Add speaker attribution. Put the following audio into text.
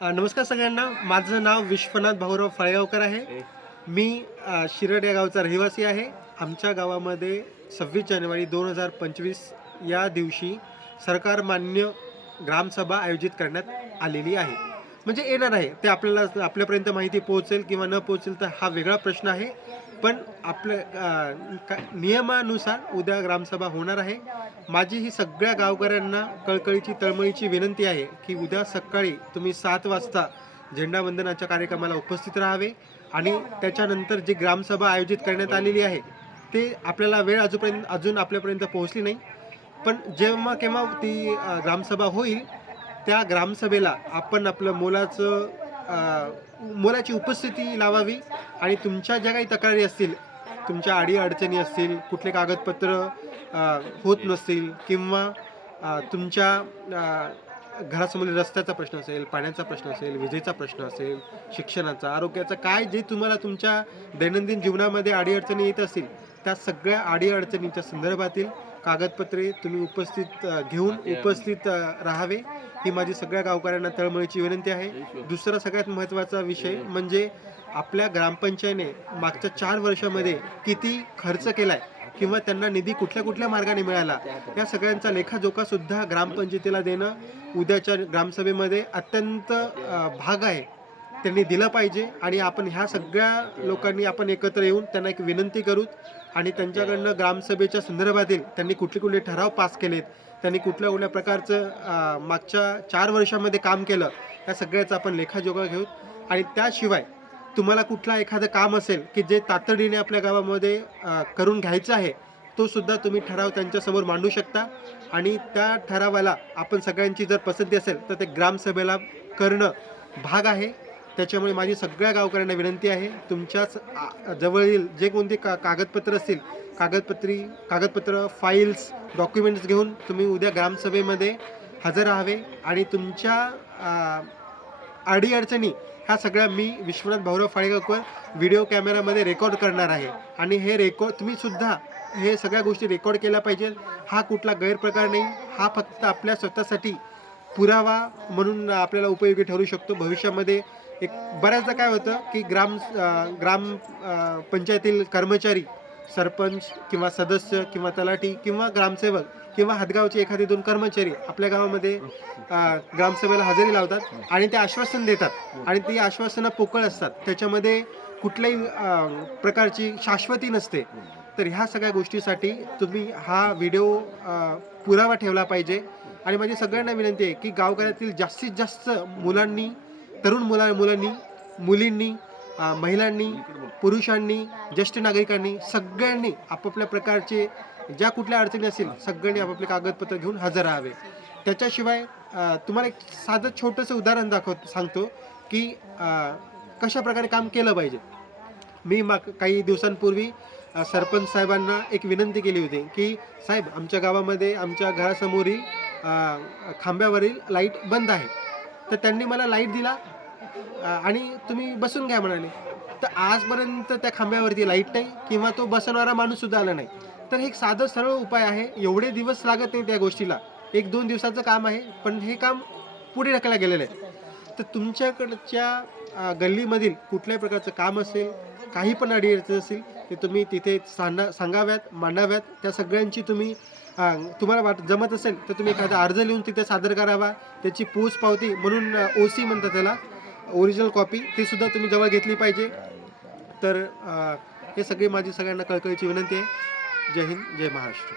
Speaker 1: नमस्कार सगळ्यांना. माझं नाव विश्वनाथ भाऊराव फळगावकर आहे. मी शिरड या गावचा रहिवासी आहे. आमच्या गावामध्ये सव्वीस जानेवारी दोन हजार पंचवीस या दिवशी सरकार मान्य ग्रामसभा आयोजित करण्यात आलेली आहे. म्हणजे येणार आहे. ते आपल्याला आपल्यापर्यंत माहिती पोहोचेल किंवा न पोहोचेल तर हा वेगळा प्रश्न आहे. पण आपलं का- नियमानुसार उद्या ग्रामसभा होणार आहे. माझी ही सगळ्या गावकऱ्यांना कळकळीची तळमळीची विनंती आहे की उद्या सकाळी तुम्ही सात वाजता झेंडावंदनाच्या कार्यक्रमाला उपस्थित राहावे आणि त्याच्यानंतर जी ग्रामसभा आयोजित करण्यात आलेली आहे ते आपल्याला वेळ अजूनपर्यंत अजून आपल्यापर्यंत पोहोचली नाही. पण जेव्हा केव्हा ती ग्रामसभा होईल त्या ग्रामसभेला आपण आपलं मोलाचं मोलाची उपस्थिती लावावी आणि तुमच्या ज्या काही तक्रारी असतील तुमच्या अडीअडचणी असतील कुठले कागदपत्र होत नसतील किंवा तुमच्या घरासमोर रस्त्याचा प्रश्न असेल पाण्याचा प्रश्न असेल विजेचा प्रश्न असेल शिक्षणाचा आरोग्याचा काय जे तुम्हाला तुमच्या दैनंदिन जीवनामध्ये अडीअडचणी येत असतील त्या सगळ्या अडीअडचणीच्या संदर्भातील कागदपत्रे तुम्ही उपस्थित घेऊन उपस्थित राहावे. ही माझी सगळ्या गावकऱ्यांना तळमळीची विनंती आहे. दुसरा सगळ्यात महत्त्वाचा विषय म्हणजे आपल्या ग्रामपंचायतीने मागच्या चार वर्षामध्ये किती खर्च केलाय किंवा त्यांना निधी कुठल्या कुठल्या मार्गाने मिळाला या सगळ्यांचा लेखाजोखा सुद्धा ग्रामपंचायतीला देणं उद्याच्या ग्रामसभेमध्ये अत्यंत भाग आहे. त्यांनी दिलं पाहिजे आणि आपण ह्या सगळ्या लोकांनी आपण एकत्र येऊन त्यांना एक विनंती करूत आणि त्यांच्याकडनं ग्रामसभेच्या संदर्भातील त्यांनी कुठले कुठले ठराव पास केलेत त्यांनी कुठल्या कुठल्या प्रकारचं मागच्या चार वर्षामध्ये काम केलं या सगळ्याचा आपण लेखाजोखा घेऊ आणि त्याशिवाय तुम्हाला कुठला एखादं काम असेल की जे तातडीने आपल्या गावामध्ये करून घ्यायचं आहे तो सुद्धा तुम्ही ठराव त्यांच्यासमोर मांडू शकता. आणि त्या ठरावाला आपण सगळ्यांची जर पसंती असेल तर ते ग्रामसभेला करणं भाग आहे. त्याच्यामुळे माझी सगळ्या गावकऱ्यांना विनंती आहे तुमच्याच जवळील जे कोणते का कागदपत्र असतील कागदपत्री कागदपत्र फाईल्स डॉक्युमेंट्स घेऊन तुम्ही उद्या ग्रामसभेमध्ये हजर राहावे आणि तुमच्या अडीअडचणी ह्या सगळ्या मी विश्वनाथ भाऊराव फाळेगावकर व्हिडिओ कॅमेरामध्ये रेकॉर्ड करणार आहे. आणि हे रेकॉर्ड तुम्हीसुद्धा हे सगळ्या गोष्टी रेकॉर्ड केल्या पाहिजेत. हा कुठला गैरप्रकार नाही. हा फक्त आपल्या स्वतःसाठी पुरावा म्हणून आपल्याला उपयोगी ठरू शकतो. भविष्यामध्ये एक बऱ्याचदा काय होतं की ग्राम ग्राम पंचायतील कर्मचारी सरपंच किंवा सदस्य किंवा तलाठी किंवा ग्रामसेवक किंवा हदगावचे एखादे दोन कर्मचारी आपल्या गावामध्ये ग्रामसभेला हजेरी लावतात आणि ते आश्वासन देतात आणि ती आश्वासनं पोकळ असतात. त्याच्यामध्ये कुठल्याही प्रकारची शाश्वती नसते. तर ह्या सगळ्या गोष्टीसाठी तुम्ही हा व्हिडिओ पुरावा ठेवला पाहिजे. आणि माझी सगळ्यांना विनंती आहे की गावकऱ्यातील जास्तीत जास्त मुलांनी तरुण मुला मुलांनी मुलींनी महिलांनी पुरुषांनी ज्येष्ठ नागरिकांनी सगळ्यांनी आपापल्या प्रकारचे ज्या कुठल्या अडचणी असतील सगळ्यांनी आपापले कागदपत्र घेऊन हजर राहावे. त्याच्याशिवाय तुम्हाला एक साधं छोटंसं उदाहरण दाखवत सांगतो की कशा प्रकारे काम केलं पाहिजे. मी माग काही दिवसांपूर्वी सरपंच साहेबांना एक विनंती केली होती की साहेब आमच्या गावामध्ये आमच्या घरासमोरील खांब्यावरील लाइट बंद आहे. तर त्यांनी मला लाइट दिला. आणि तुम्ही बसून घ्या म्हणाले. तर आजपर्यंत त्या खांब्यावरती लाइट नाही किंवा तो बसवणारा माणूससुद्धा आला नाही. तर हे एक साधं सरळ उपाय आहे. एवढे दिवस लागत नाही त्या गोष्टीला. एक दोन दिवसाचं काम आहे पण हे काम पुढे ढकललं गेलेलं आहे. तर तुमच्याकडच्या गल्लीमधील कुठल्याही प्रकारचं काम असेल काही पण अडीअडचण असेल ते तुम्ही तिथे सांगा सांगाव्यात मांडाव्यात त्या सगळ्यांची तुम्ही तुम्हाला वाट जमत असेल तर तुम्ही एखादा अर्ज लिहून तिथे सादर करावा त्याची पूस पावती म्हणून ओ सी म्हणतात त्याला ओरिजिनल कॉपी ती सुद्धा तुम्ही जवळ घेतली पाहिजे. तर हे सगळी माझी सगळ्यांना कळकळीची विनंती आहे. जय हिंद जय महाराष्ट्र.